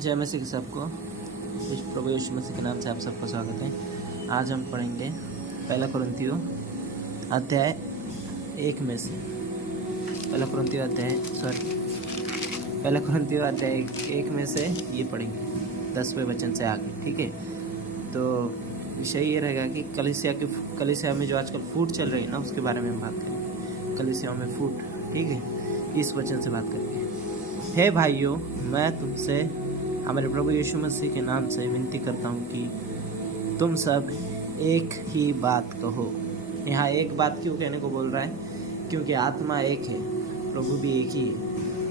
जय मसीह सबको। प्रभु यीशु मसीह के नाम से आप सबका स्वागत है। आज हम पढ़ेंगे पहला कुरिन्थियों अध्याय 1 में से पहला कुरिन्थियों अध्याय 1 में से ये पढ़ेंगे 10वें वचन से आगे। ठीक है, तो विषय ये रहेगा कि कलीसिया में जो आजकल फूट चल रही है ना, उसके बारे में हम बात करेंगे। कलीसिया में फूट, ठीक है, इस वचन से बात करेंगे। हे भाइयों, मैं तुमसे हमारे प्रभु यीशु मसीह के नाम से विनती करता हूँ कि तुम सब एक ही बात कहो। यहाँ एक बात क्यों कहने को बोल रहा है? क्योंकि आत्मा एक है, प्रभु भी एक ही है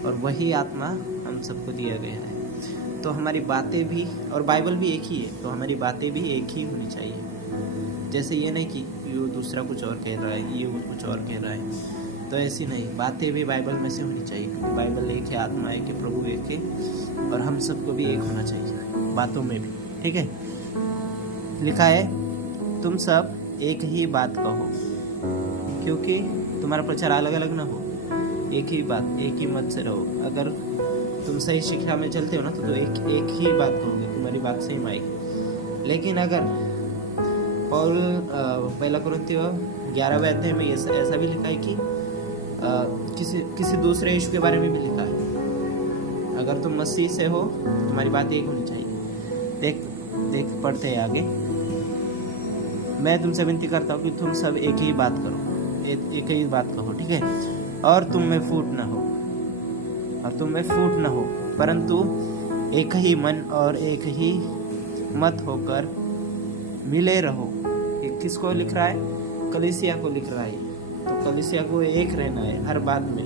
और वही आत्मा हम सबको दिया गया है। तो हमारी बातें भी, और बाइबल भी एक ही है, तो हमारी बातें भी एक ही होनी चाहिए। जैसे ये नहीं कि ये दूसरा कुछ और कह रहा है, ये कुछ और कह रहा है, तो ऐसी नहीं, बातें भी बाइबल में से होनी चाहिए। क्योंकि बाइबल एक है, आत्मा एक है, प्रभु एक है और हम सबको भी एक होना चाहिए बातों में भी। ठीक है, लिखा है तुम सब एक ही बात कहो, क्योंकि तुम्हारा प्रचार अलग अलग ना हो। एक ही बात, एक ही मत से रहो। अगर तुम सही शिक्षा में चलते हो ना, तो एक ही बात कहोगे, तुम्हारी बात सही में आएगी। लेकिन अगर पौल पहला कुरिन्थियों 11वें अध्याय में ऐसा भी लिखा है कि किसी दूसरे यीशु के बारे में भी लिखा है, अगर तुम मसीह से हो तो तुम्हारी बात एक होनी चाहिए। देख पढ़ते हैं आगे। मैं तुमसे विनती करता हूँ कि तुम सब एक ही बात करो, एक ही बात कहो, ठीक है, और तुम में फूट न हो, परंतु एक ही मन और एक ही मत होकर मिले रहो। ये किसको लिख रहा है? कलीसिया को लिख रहा है। तो कलीसिया को एक रहना है हर बात में।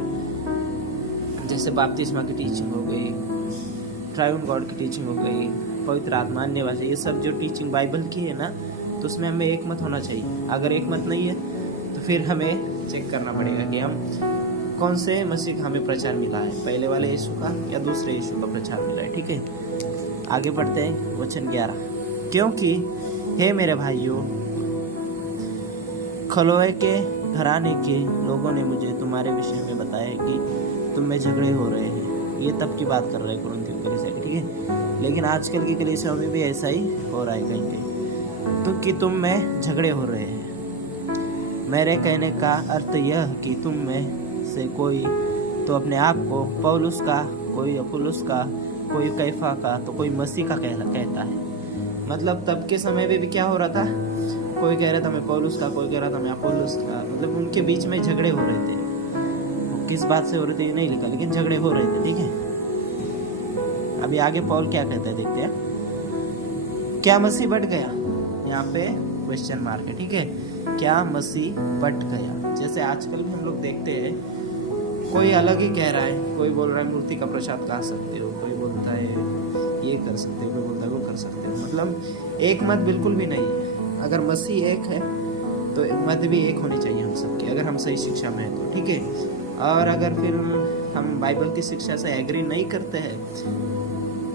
जैसे बपतिस्मा की टीचिंग हो गई, ट्रायून गॉड की टीचिंग हो गई, पवित्र आत्मा, मानने वाले, ये सब जो टीचिंग बाइबल की है ना, तो उसमें हमें एक मत होना चाहिए। अगर एक मत नहीं है तो फिर हमें चेक करना पड़ेगा कि हम कौन से मसीह का हमें प्रचार मिला है, पहले वाले यीशु का या दूसरे यीशु का प्रचार मिला है। ठीक है, आगे बढ़ते हैं वचन 11। क्योंकि हे मेरे भाइयों, खलोए के घराने के लोगों ने मुझे तुम्हारे विषय में बताया कि तुम में झगड़े हो रहे हैं। ये तब की बात कर रहे हैं कुरिन्थियों कलीसिया की, ठीक है, लेकिन आजकल की कलीसिया में भी ऐसा ही हो रहा है कहीं कहीं, तो कि तुम में झगड़े हो रहे हैं। मेरे कहने का अर्थ यह कि तुम में से कोई तो अपने आप को पौलुस का, कोई अपुल्लोस का, कोई कैफा का, तो कोई मसीह का कहता है। मतलब तब के समय में भी क्या हो रहा था? कोई कह रहा था मैं पौलुस का, कोई कह रहा था मैं अपुल्लोस का। मतलब उनके बीच में झगड़े हो रहे थे। वो किस बात से हो रहे थे ये नहीं लिखा, लेकिन झगड़े हो रहे थे। ठीक है, अभी आगे पौल क्या कहता है देखते हैं। क्या मसीह बढ़ गया? यहाँ पे क्वेश्चन मार्क है। ठीक है, क्या मसीह बढ़ गया? जैसे आजकल भी हम लोग देखते हैं, कोई अलग ही कह रहा है। कोई बोल रहा है मूर्ति का प्रसाद खा सकते हो, कोई बोलता है ये कर सकते हो, कोई बोलता है वो कर सकते हो। मतलब एक मत बिल्कुल भी नहीं है। अगर मसीह एक है तो मत भी एक होनी चाहिए हम सबकी, अगर हम सही शिक्षा में हैं तो। ठीक है, और अगर फिर हम बाइबल की शिक्षा से एग्री नहीं करते हैं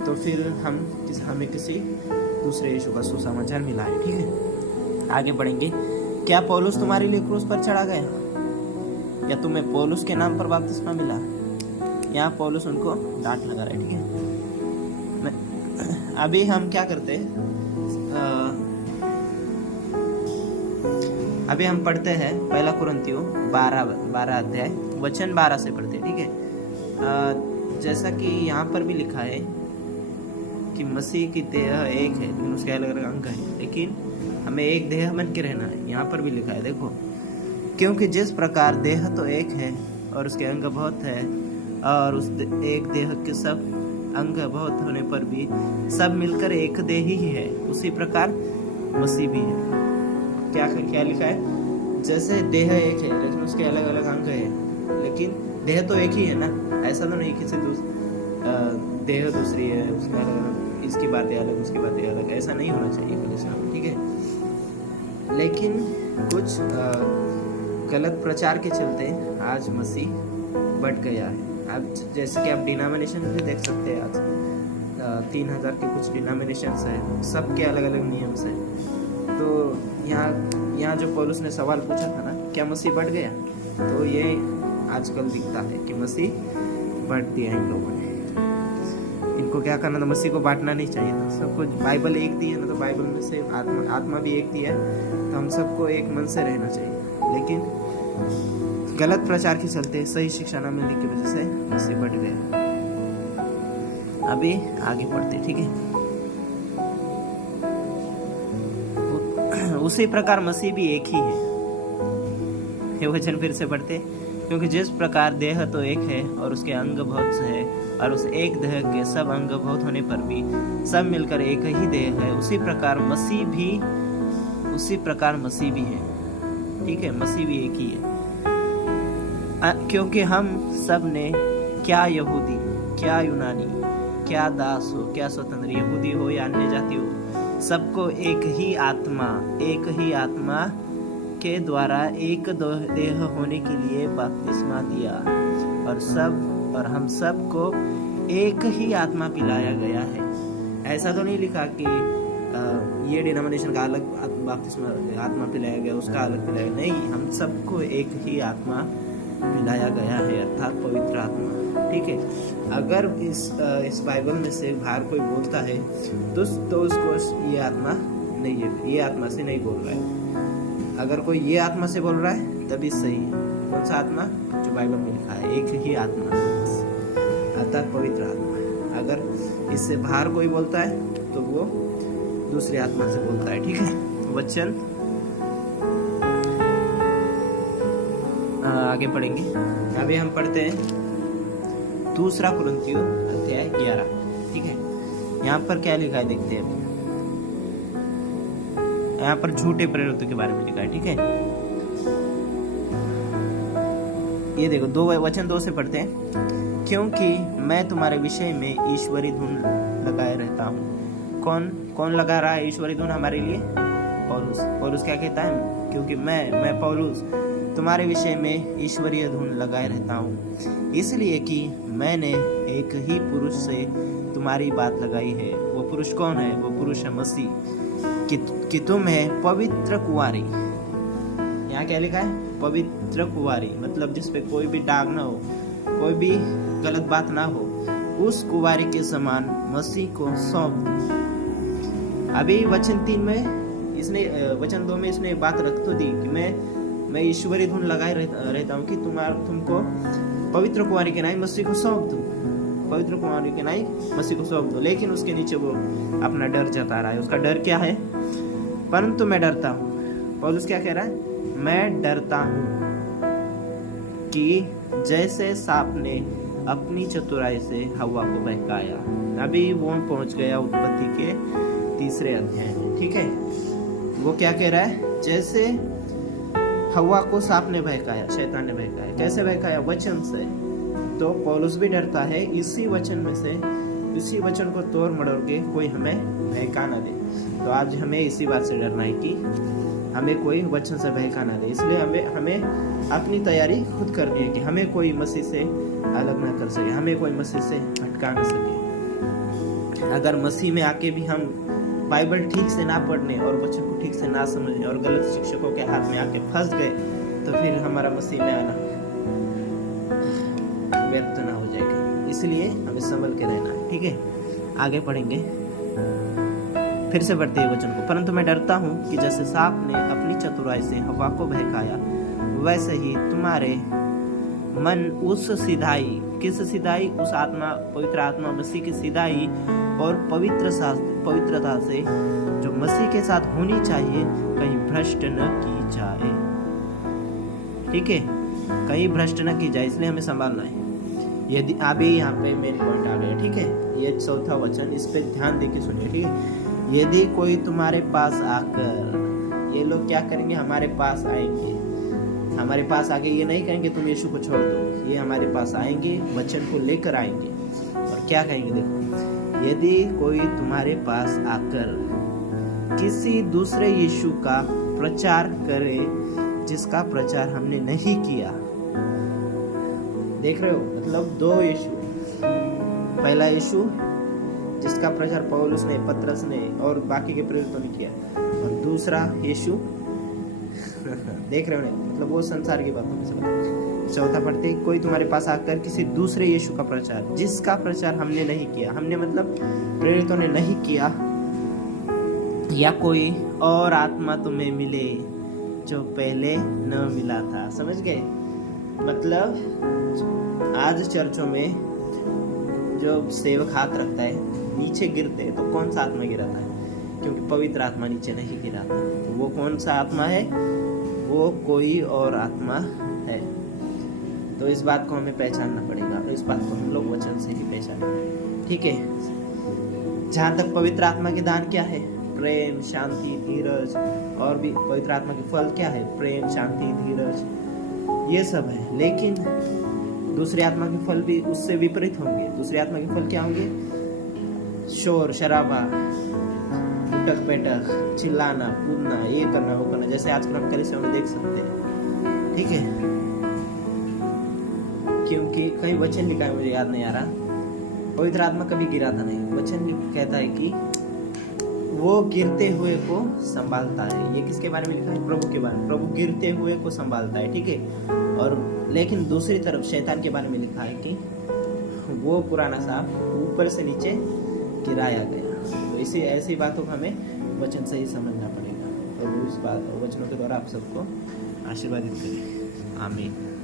तो फिर हमें किसी दूसरे यीशु का सुसमाचार मिला है। ठीक है, आगे बढ़ेंगे। क्या पौलुस तुम्हारे लिए क्रूस पर चढ़ा गया, या तुम्हें पौलुस के नाम पर बपतिस्मा मिला? यहाँ पौलुस उनको डांट लगा रहा है। ठीक है, अभी हम क्या करते हैं, अभी हम पढ़ते हैं पहला कुरिन्थियों 12 अध्याय वचन 12 से पढ़ते हैं। ठीक है, जैसा कि यहाँ पर भी लिखा है कि मसीह की देह एक है, लेकिन उसके अलग अलग अंग हैं, लेकिन हमें एक देह बन के रहना है। यहाँ पर भी लिखा है, देखो, क्योंकि जिस प्रकार देह तो एक है और उसके अंग बहुत है, और उस एक देह के सब अंग बहुत होने पर भी सब मिलकर एक देह ही है, उसी प्रकार मसीह भी है। क्या लिखा है? जैसे देह एक है लेकिन उसके अलग अलग अंग है, लेकिन देह तो एक ही है ना। ऐसा तो नहीं किसी देह दूसरी है, उसके अलग, इसकी बातें अलग, उसकी बातें अलग, ऐसा नहीं होना चाहिए कलीसिया में। ठीक है, लेकिन कुछ गलत प्रचार के चलते आज मसीह बढ़ गया है। आप जैसे कि आप डिनोमिनेशन भी देख सकते हैं, आज 3000 के कुछ डिनोमिनेशंस है, सबके अलग अलग नियम्स हैं। तो यहाँ जो पौलुस ने सवाल पूछा था ना, क्या मसीह बढ़ गया, तो ये आजकल दिखता है कि मसीह बढ़ दिया इन लोगों ने। हमको क्या करना था, मसीह को बांटना नहीं चाहिए था। सबको बाइबल एक दी है ना, तो बाइबल में से आत्मा भी एक दी है, तो हम सबको एक मन से रहना चाहिए। लेकिन गलत प्रचार के चलते, सही शिक्षा न मिलने की वजह से मसीह बढ़ गया। अभी आगे पढ़ते, ठीक है। उसी प्रकार मसीह भी एक ही है। ये वचन फिर से पढ़ते, क्योंकि जिस प्रकार देह तो एक है और उसके अंग बहुत से है, और उस एक देह के सब अंग बहुत होने पर भी सब मिलकर एक ही देह है, उसी प्रकार मसीह भी है। ठीक है, मसीह भी एक ही है। क्योंकि हम सब ने, क्या यहूदी, क्या यूनानी, क्या दास हो, क्या स्वतंत्र, यहूदी हो या अन्य जाति हो, सबको एक ही आत्मा के द्वारा एक देह होने के लिए बपतिस्मा दिया, और हम सबको एक ही आत्मा पिलाया गया है। ऐसा तो नहीं लिखा कि ये डिनोमिनेशन का अलग बपतिस्मा आत्मा पिलाया गया, उसका अलग पिलाया गया, नहीं, हम सबको एक ही आत्मा पिलाया गया है, अर्थात पवित्र आत्मा। ठीक है, अगर इस बाइबल में से बाहर कोई बोलता है तो उसको ये आत्मा नहीं है, ये आत्मा से नहीं बोल रहा है। अगर कोई ये आत्मा से बोल रहा है तभी सही है। कौन सा आत्मा? जो बाइबल में लिखा है, एक ही आत्मा, अर्थात पवित्र आत्मा। अगर इससे बाहर कोई बोलता है तो वो दूसरी आत्मा से बोलता है। ठीक है, वचन आगे पढ़ेंगे। अभी हम पढ़ते हैं दूसरा कुरिन्थियों अध्याय 11। ठीक है, यहाँ पर क्या लिखा है देखते हैं। यहाँ पर झूठे प्रेरितों के बारे में लिखा है। ठीक है, ये देखो, वचन 2 से पढ़ते हैं। क्योंकि मैं तुम्हारे विषय में ईश्वरी धुन लगाए रहता हूँ। कौन लगा रहा है ईश्वरी धुन हमारे लिए? पौलुस क्या कहता है? क्योंकि मैं पौलुस तुम्हारे विषय में ईश्वरीय धुन लगाए रहता हूँ, इसलिए कि मैंने एक ही पुरुष से तुम्हारी बात लगाई है। वो पुरुष कौन है? वो पुरुष है मसीह। कि तुम है पवित्र कुंवारी। यहाँ क्या लिखा है? पवित्र कुंवारी, मतलब जिसपे कोई भी दाग ना हो, कोई भी गलत बात ना हो, उस कुंवारी के समान मसीह को सौंप दो। अभी वचन 3 में इसने, वचन 2 में इसने बात रख तो दी कि मैं ईश्वरी धुन लगाए रहता हूँ कि तुमको पवित्र कुंवारी के नाई मसीह को सौंप दो, पवित्र कुंवारी के नाई मसीह को सौंप दो। लेकिन उसके नीचे वो अपना डर जता रहा है। उसका डर क्या है? परंतु मैं डरता हूँ। पौलुस क्या कह रहा है? मैं डरता हूँ कि जैसे सांप ने अपनी चतुराई से हवा को बहकाया। अभी वो पहुंच गया उत्पत्ति के 3 अध्याय में। ठीक है, वो क्या कह रहा है? जैसे हवा को सांप ने बहकाया, शैतान ने बहकाया। कैसे बहकाया? वचन से। तो पौलुस भी डरता है इसी वचन में से, इसी वचन को तोड़ मरोड़ के कोई हमें बहका ना दे। तो आज हमें इसी बात से डरना है कि हमें कोई वचन से बहका ना दे। इसलिए हमें अपनी तैयारी खुद करनी है कि हमें कोई मसीह से अलग ना कर सके, हमें कोई मसीह से हटका ना सके। अगर मसीह में आके भी हम बाइबल ठीक से ना पढ़ने और वचन को ठीक से ना समझने और गलत शिक्षकों के हाथ में आके फंस गए, तो फिर हमारा मसीह में आना व्यर्थ ना हो जाएगा। इसलिए हमें संभल के रहना है। ठीक है, आगे पढ़ेंगे, फिर से पढ़ते हैं वचन को। परंतु मैं डरता हूँ कि जैसे सांप ने अपनी चतुराई से हवा को बहकाया, वैसे ही तुम्हारे मन उस सिधाई, किस सिधाई? उस आत्मा, पवित्र आत्मा मसीह की सिधाई और पवित्रता से जो मसीह के साथ होनी चाहिए, कहीं भ्रष्ट न की जाए। ठीक है, कहीं भ्रष्ट न की जाए, इसलिए हमें संभालना है। यदि अभी यहाँ पे मेरी पॉइंट आ गया। ठीक है, ये 4था वचन, इस पे ध्यान देके सुनिए। ठीक है, यदि कोई तुम्हारे पास आकर, ये लोग क्या करेंगे? हमारे पास आएंगे, हमारे पास आके ये नहीं कहेंगे तुम यीशु को छोड़ दो। ये हमारे पास आएंगे, वचन को लेकर आएंगे और क्या कहेंगे? देखो, यदि कोई तुम्हारे पास आकर किसी दूसरे यीशु का प्रचार करे जिसका प्रचार हमने नहीं किया। देख रहे हो, मतलब 2 यीशु। पहला यीशु जिसका प्रचार पौलुस ने, पतरस ने और बाकी के प्रेरितों ने किया, और दूसरा यीशु देख रहे हो, मतलब वो संसार की बातों में से बता। चौथा पढ़ते, कोई तुम्हारे पास आकर किसी दूसरे यीशु का प्रचार, जिसका प्रचार हमने नहीं किया, हमने मतलब प्रेरितों ने नहीं किया, या कोई और आत्मा तुम्हें मिले जो पहले न मिला था। समझ गए? मतलब आज चर्चों में जो सेवक हाथ रखता है, नीचे गिरते हैं तो कौन सा आत्मा गिराता है? क्योंकि पवित्र आत्मा नीचे नहीं गिरा था। तो वो कौन सा आत्मा है? वो कोई और आत्मा है। तो इस बात को हमें पहचानना पड़ेगा, और इस बात को हम लोग वचन से ही पहचानेंगे। ठीक है। जहाँ तक पवित्र आत्मा के दान क्या है? प्रेम, शांति, धीरज, और भी पवित्र आत्मा के फल क्या है? प्रेम, शांति, धीरज, ये सब है। लेकिन दूसरी आत्मा के फल भी उससे विपरीत होंगे। दूसरी आत्मा के फल क्या होंगे? शोर शराबा, उटक पैटक, चिल्लाना, कूदना, ये करना, वो करना, जैसे आजकल हम कलीसिया में देख सकते हैं। ठीक है। क्योंकि कहीं वचन लिखा है, मुझे याद नहीं आ रहा, पवित्र आत्मा कभी गिराता नहीं। वचन कहता है कि वो गिरते हुए को संभालता है। ये किसके बारे में लिखा है? प्रभु के बारे में। प्रभु गिरते हुए को संभालता है। ठीक है। और लेकिन दूसरी तरफ शैतान के बारे में लिखा है कि वो पुराना सांप ऊपर से नीचे गिराया गया। तो इसी ऐसी बातों को हमें वचन से ही समझना पड़ेगा। और उस बात वचनों के द्वारा आप सबको आशीर्वादित करें। आमीन।